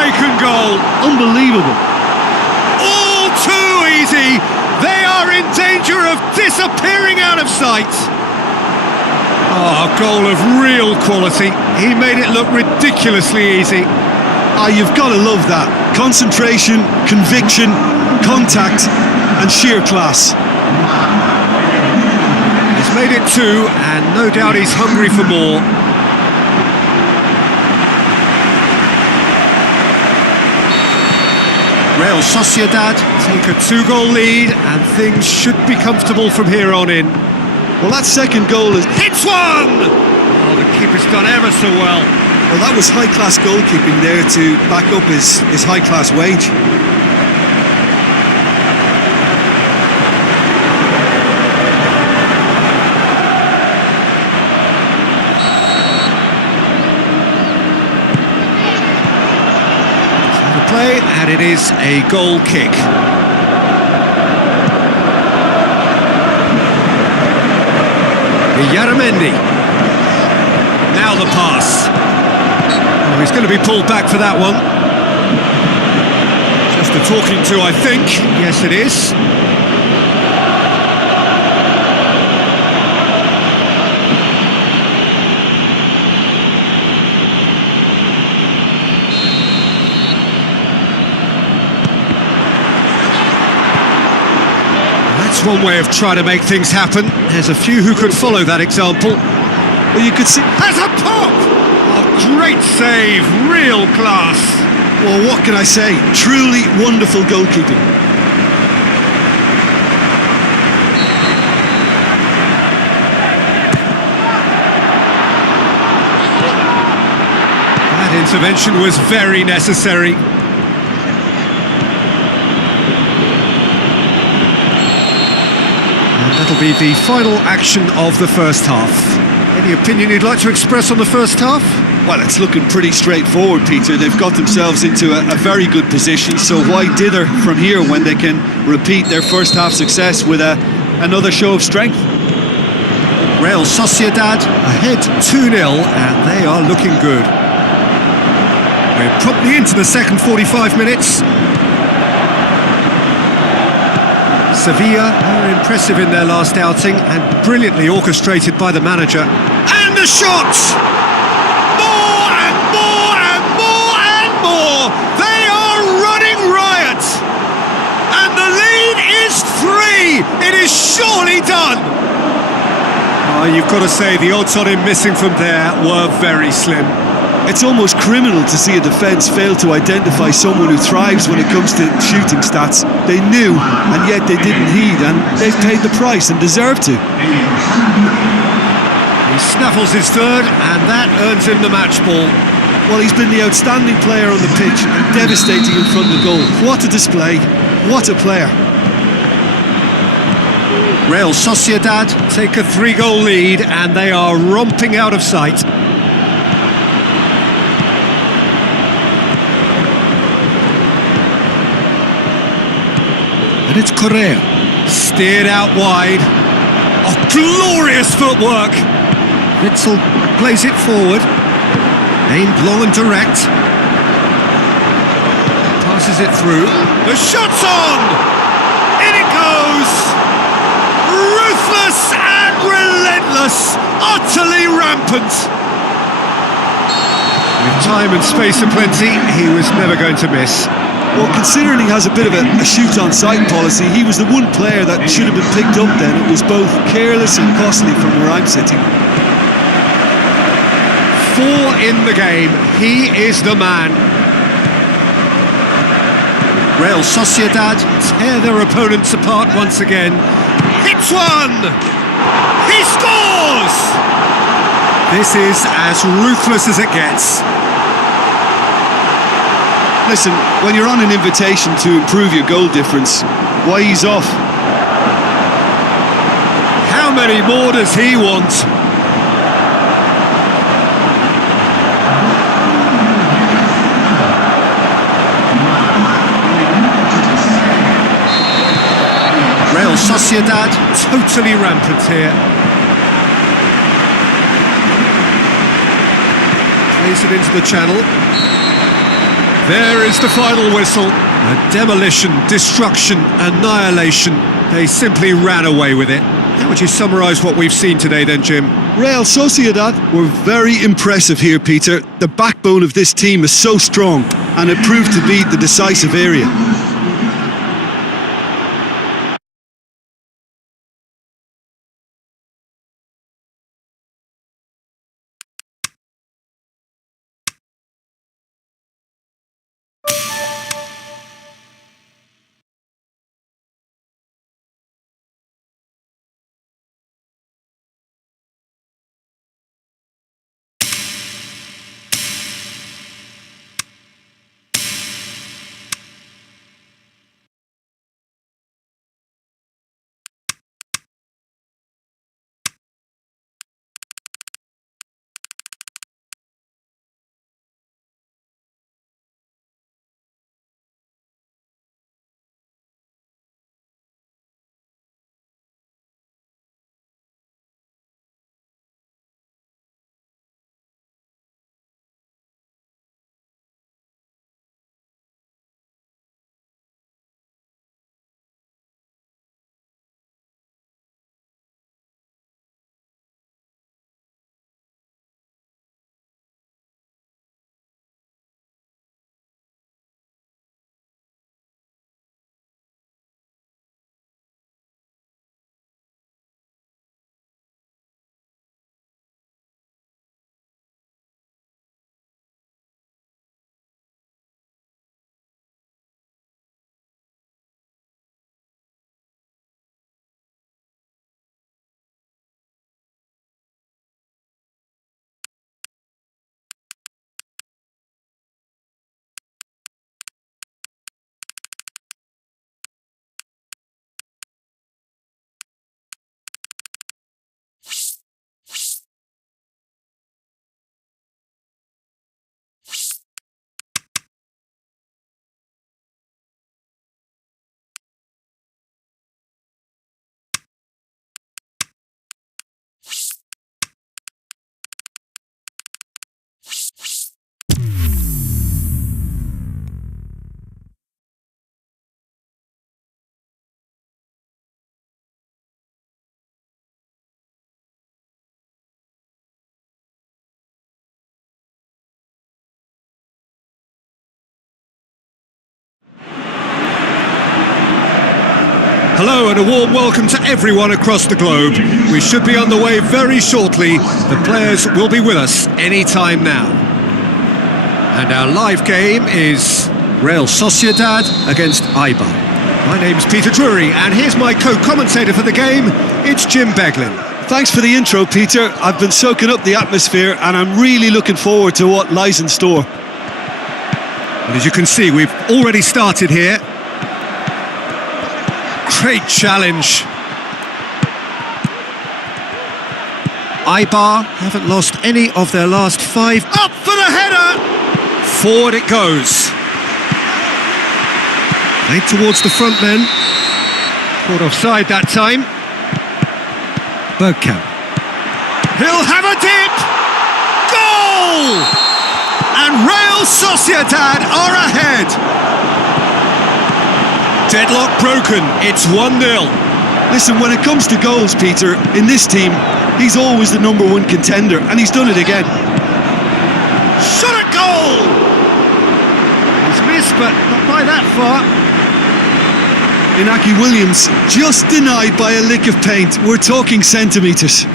taken goal. Unbelievable. All too easy. They are in danger of disappearing out of sight. Oh, a goal of real quality. He made it look ridiculously easy. You've got to love that. Concentration, conviction, contact and sheer class. He's made it two, and no doubt he's hungry for more. Real Sociedad take a two-goal lead, and things should be comfortable from here on in. Well, that second goal is... Hits one! Oh, the keeper's done ever so well. Well, that was high-class goalkeeping there to back up his high-class wage. Play, and it is a goal kick. Yaramendi. Now the pass. Oh, he's going to be pulled back for that one. Just a talking to, I think. Yes, it is. That's one way of trying to make things happen. There's a few who could follow that example. Well, you could see... Has a pop! Oh, great save, real class. Well, what can I say? Truly wonderful goalkeeping. That intervention was very necessary. That'll be the final action of the first half. Any opinion you'd like to express on the first half? Well, it's looking pretty straightforward, Peter. They've got themselves into a very good position, so why dither from here when they can repeat their first half success with another show of strength? Real Sociedad ahead 2-0, and they are looking good. We're promptly into the second 45 minutes. Sevilla are impressive in their last outing and brilliantly orchestrated by the manager. And the shot! More and more and more and more! They are running riot! And the lead is 3! It is surely done! Oh, you've got to say the odds on him missing from there were very slim. It's almost criminal to see a defence fail to identify someone who thrives when it comes to shooting stats. They knew, and yet they didn't heed, and they've paid the price and deserve to. He snaffles his third, and that earns him the match ball. Well, he's been the outstanding player on the pitch and devastating in front of the goal. What a display, what a player. Real Sociedad take a 3-goal lead, and they are romping out of sight. And it's Correa, steered out wide. Oh, glorious footwork! Witzel plays it forward, aimed long and direct. Passes it through. The shot's on! In it goes! Ruthless and relentless, utterly rampant. With time and space aplenty, he was never going to miss. Well, considering he has a bit of a shoot-on-sight policy, he was the one player that should have been picked up then. It was both careless and costly from where I'm sitting. 4 in the game. He is the man. Real Sociedad tear their opponents apart once again. Hits one! He scores! This is as ruthless as it gets. Listen, when you're on an invitation to improve your goal difference, why ease off? How many more does he want? Real Sociedad totally rampant here. Plays it into the channel. There is the final whistle. A demolition, destruction, annihilation. They simply ran away with it. How would you summarise what we've seen today then, Jim? Real Sociedad were very impressive here, Peter. The backbone of this team is so strong, and it proved to be the decisive area. Hello and a warm welcome to everyone across the globe. We should be on the way very shortly. The players will be with us any time now. And our live game is Real Sociedad against Eibar. My name's Peter Drury and here's my co-commentator for the game. It's Jim Beglin. Thanks for the intro, Peter. I've been soaking up the atmosphere and I'm really looking forward to what lies in store. And as you can see, we've already started here. Great challenge. Eibar haven't lost any of their last 5. Up for the header! Forward it goes. Played towards the front men. Caught offside that time. Bergkamp. He'll have a dip! Goal! And Real Sociedad are ahead. Deadlock broken, it's 1-0. Listen, when it comes to goals, Peter, in this team, he's always the #1 contender, and he's done it again. Shot at goal! He's missed, but not by that far. Inaki Williams just denied by a lick of paint. We're talking centimetres.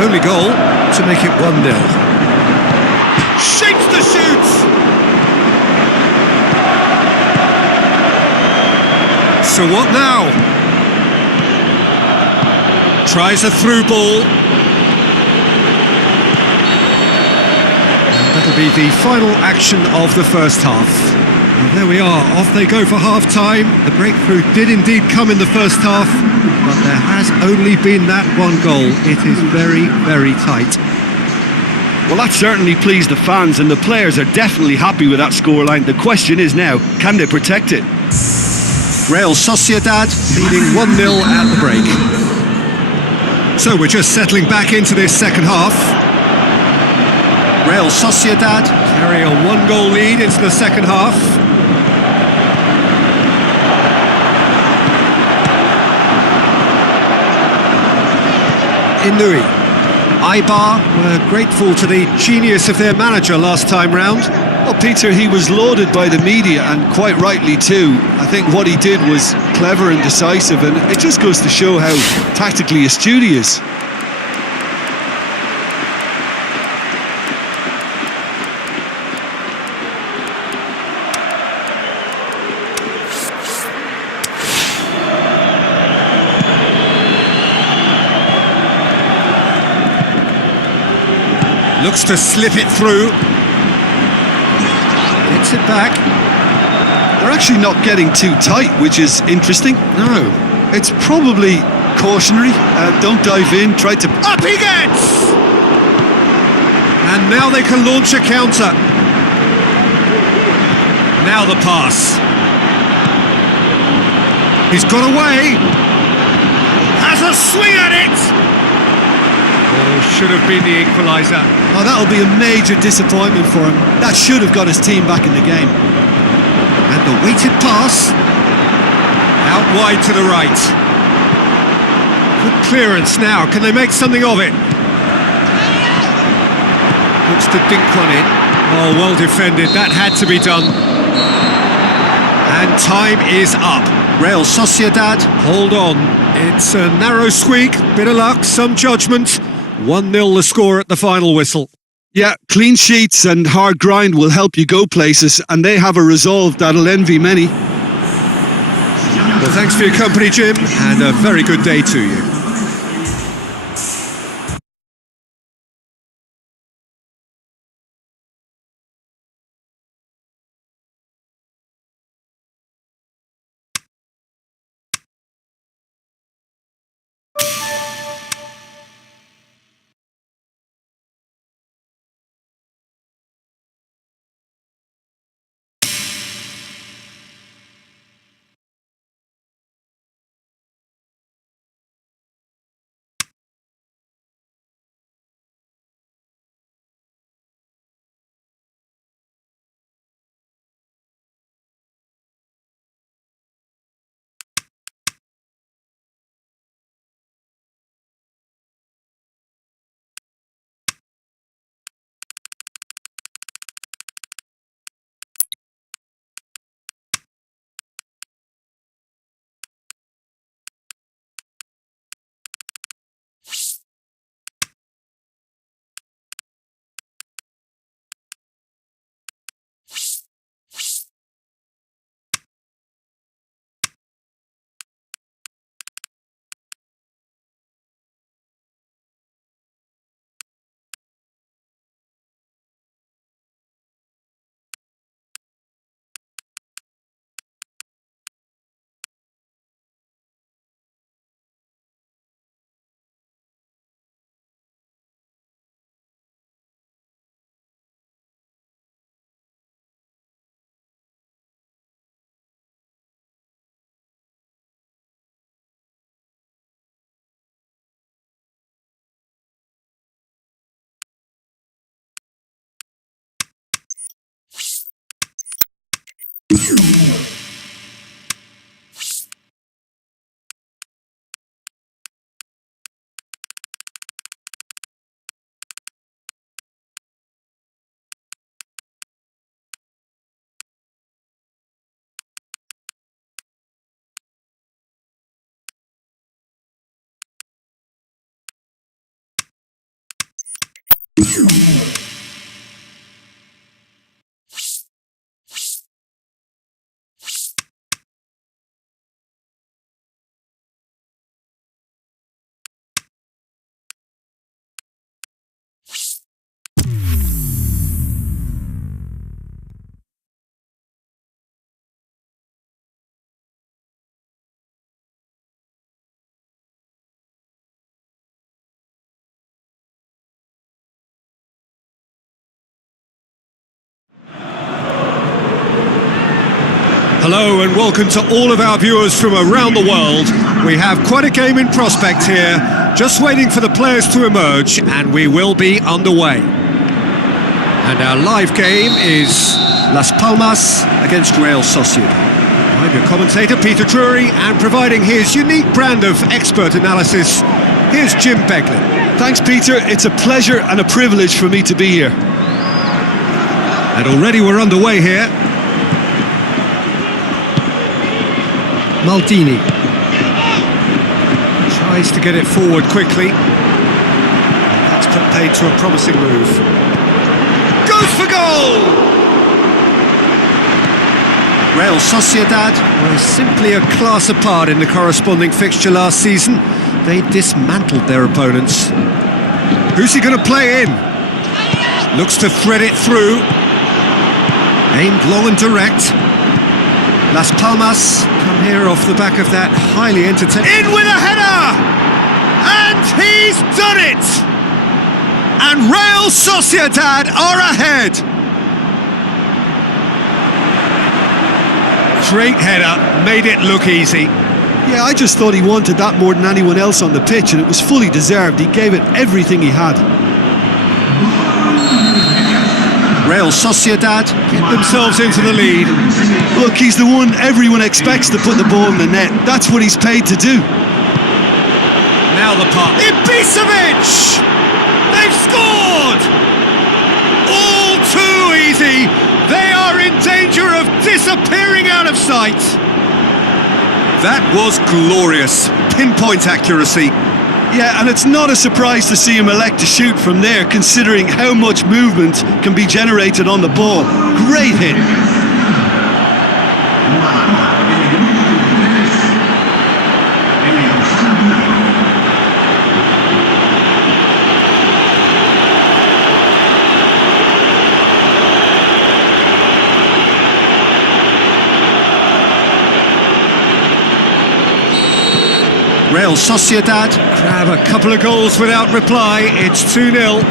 Only goal to make it 1-0. Shapes the shoots! So what now? Tries a through ball. And that'll be the final action of the first half. And there we are, off they go for half-time. The breakthrough did indeed come in the first half, but there has only been that one goal. It is very, very tight. Well, that certainly pleased the fans, and the players are definitely happy with that scoreline. The question is now, can they protect it? Real Sociedad leading 1-0 at the break. So we're just settling back into this second half. Real Sociedad carry a 1-goal lead into the second half. Inui. Ibar were grateful to the genius of their manager last time round. Well, Peter, he was lauded by the media, and quite rightly too. I think what he did was clever and decisive, and it just goes to show how tactically astute he is. Looks to slip it through. Gets it back. They're actually not getting too tight, which is interesting. No. It's probably cautionary. Don't dive in, try to... Up he gets! And now they can launch a counter. Now the pass. He's got away. Has a swing at it! Oh, should have been the equaliser. Oh, that'll be a major disappointment for him. That should have got his team back in the game. And the weighted pass. Out wide to the right. Good clearance now. Can they make something of it? Looks to dink one in. Oh, well defended. That had to be done. And time is up. Real Sociedad, hold on. It's a narrow squeak, bit of luck, some judgment. 1-0 the score at the final whistle. Yeah, clean sheets and hard grind will help you go places, and they have a resolve that'll envy many. Well, thanks for your company, Jim, and a very good day to you. Hello and welcome to all of our viewers from around the world. We have quite a game in prospect here, just waiting for the players to emerge, and we will be underway. And our live game is Las Palmas against Real Sociedad. I'm your commentator, Peter Drury, and providing his unique brand of expert analysis, here's Jim Beglin. Thanks, Peter. It's a pleasure and a privilege for me to be here. And already we're underway here. Maldini tries to get it forward quickly. That's put paid to a promising move. Goes for goal! Real Sociedad were simply a class apart in the corresponding fixture last season. They dismantled their opponents. Who's he going to play in? Looks to thread it through. Aimed long and direct. Las Palmas come here off the back of that highly entertaining... In with a header! And he's done it! And Real Sociedad are ahead! Great header, made it look easy. Yeah, I just thought he wanted that more than anyone else on the pitch, and it was fully deserved. He gave it everything he had. Real Sociedad get themselves into the lead. Look, he's the one everyone expects to put the ball in the net. That's what he's paid to do. Now the puck. Ibisevic! They've scored! All too easy. They are in danger of disappearing out of sight. That was glorious. Pinpoint accuracy. Yeah, and it's not a surprise to see him elect to shoot from there, considering how much movement can be generated on the ball. Great hit. Real Sociedad grab a couple of goals without reply. It's 2-0.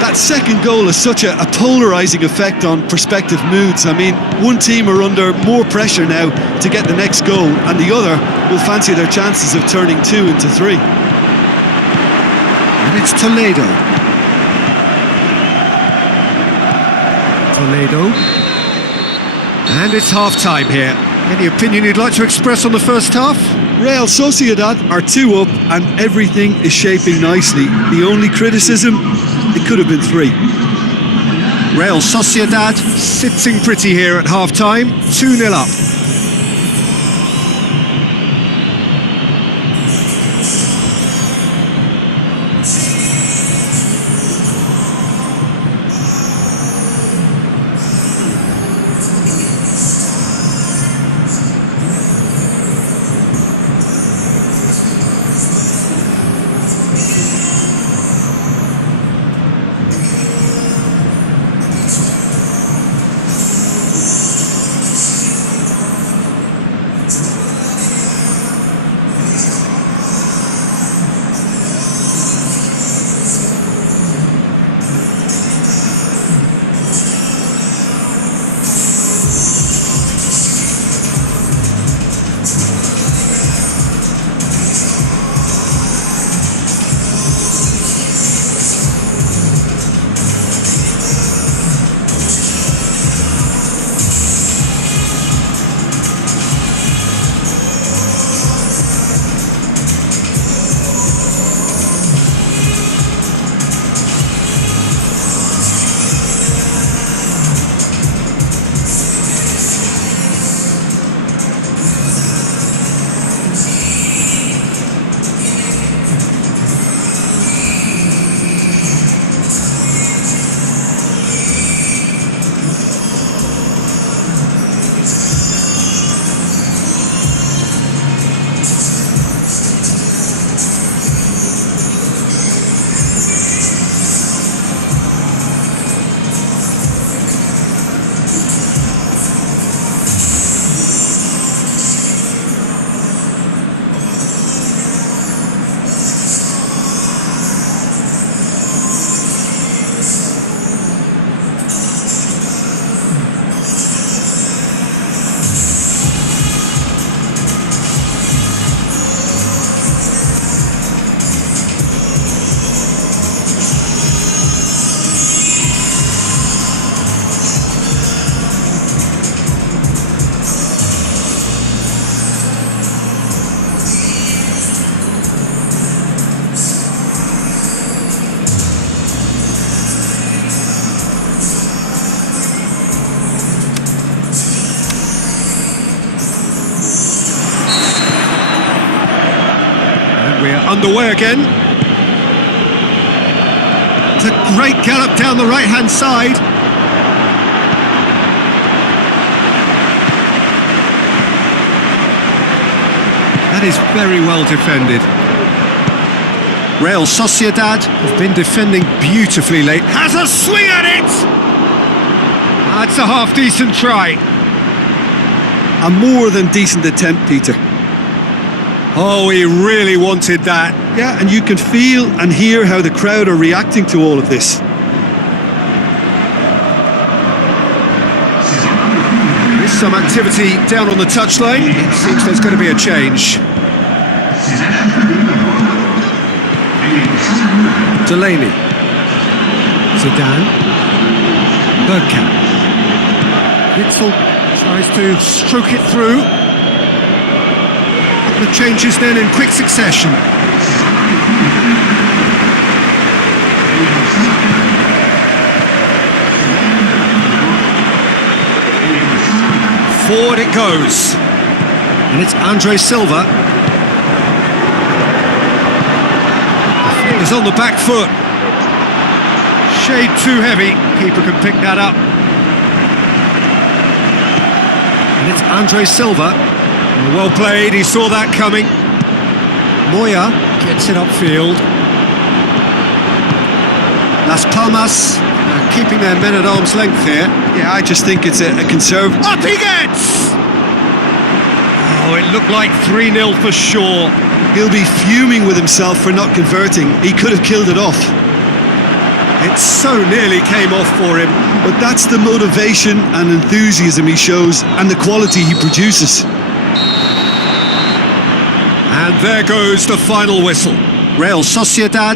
That second goal has such a polarising effect on prospective moods. I mean, one team are under more pressure now to get the next goal, and the other will fancy their chances of turning 2 into 3. And it's Toledo. And it's half-time here. Any opinion you'd like to express on the first half? Real Sociedad are 2 up and everything is shaping nicely. The only criticism, it could have been 3. Real Sociedad sitting pretty here at half-time, 2-0 up. underway again. It's a great gallop down the right-hand side. That is very well defended. Real Sociedad have been defending beautifully late. Has a swing at it! That's a half-decent try. A more than decent attempt, Peter. Oh, he really wanted that. Yeah, and you can feel and hear how the crowd are reacting to all of this. There's some activity down on the touchline. It seems there's going to be a change. Delaney. Zidane. Bergkamp. Witzel tries to stroke it through. The changes then in quick succession. Forward it goes. And it's Andre Silva. Defender's on the back foot. Shade too heavy. Keeper can pick that up. And it's Andre Silva. Well played, he saw that coming. Moya gets it upfield. Las Palmas keeping their men at arm's length here. Yeah, I just think it's a conservative. Up he gets! Oh, it looked like 3-0 for sure. He'll be fuming with himself for not converting. He could have killed it off. It so nearly came off for him. But that's the motivation and enthusiasm he shows and the quality he produces. And there goes the final whistle. Real Sociedad